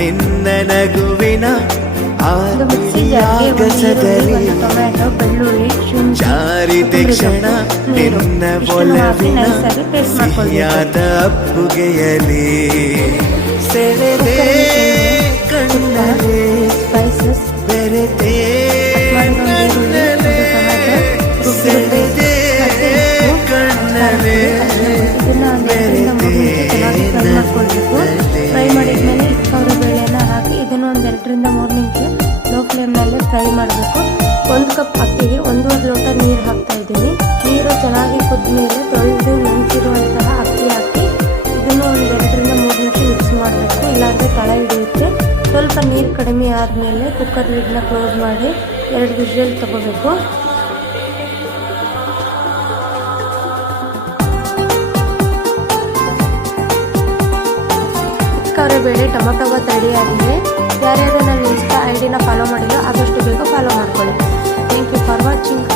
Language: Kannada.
ನಿನ್ನ ನಗುವಿನ ಟೊಮೆಟೊ, ಬೆಳ್ಳುಳ್ಳಿ, ಜಾರಿತೆ ಕ್ಷಣ ನಿನ್ನ ಒಲವಿನ ಸಿಹಿಯಾದ ಅಪ್ಪುಗೆಯಲಿ ಸೆಳೆದೆ ಕಣ್ಣಲೆ ಸ್ಪೈಸಸ್ ಬೆರೆತೆ ಕಣ್ಣಲೆ ಸೆಳೆದೆ ಕಣ್ಣಲೆ ಫ್ರೈ ಮಾಡಿದ್ಮೇಲೆ ಅವರ ಬೇಳೆನ ಹಾಕಿ ಇದನ್ನು ಒಂದು 2 ರಿಂದ 3 ನಿಮಿಷ ಲೋ ಫ್ಲೇಮ್ನಲ್ಲೇ ಫ್ರೈ ಮಾಡಬೇಕು. 1 ಕಪ್ ಅಕ್ಕಿಗೆ 1.5 ಲೋಟ ನೀರು ಹಾಕ್ತಾ ಇದ್ದೀನಿ. ನೀರು ಚೆನ್ನಾಗಿ ಕುದ್ದ ಮೇಲೆ ತೊಳೆದು ನೆನೆಸಿರುವಂತಹ ಅಕ್ಕಿ ಹಾಕಿ ಇದನ್ನು ಒಂದು 2 ರಿಂದ 3 ನಿಮಿಷ ಮಿಕ್ಸ್ ಮಾಡಬೇಕು, ಇಲ್ಲಾಂದರೆ ತಳ ಹಿಡಿಯುತ್ತೆ. ಸ್ವಲ್ಪ ನೀರು ಕಡಿಮೆ ಆದಮೇಲೆ ಕುಕ್ಕರ್ ಲಿಡ್ನ ಕ್ಲೋಸ್ ಮಾಡಿ 2 ವಿಷಲ್ ತಗೋಬೇಕು. ಬೇಳೆ ಟೊಮೊಟೊ ಬಾತ್ ರೆಡಿ ಆಗಿದೆ. ಯಾರ್ಯಾರು ನನ್ನ ಇನ್ಸ್ಟಾ ಐಡಿನ ಫಾಲೋ ಮಾಡಿಲ್ಲ ಆದಷ್ಟು ಬೇಗ ಫಾಲೋ ಮಾಡ್ಕೊಳ್ಳಿ. Thank you for watching.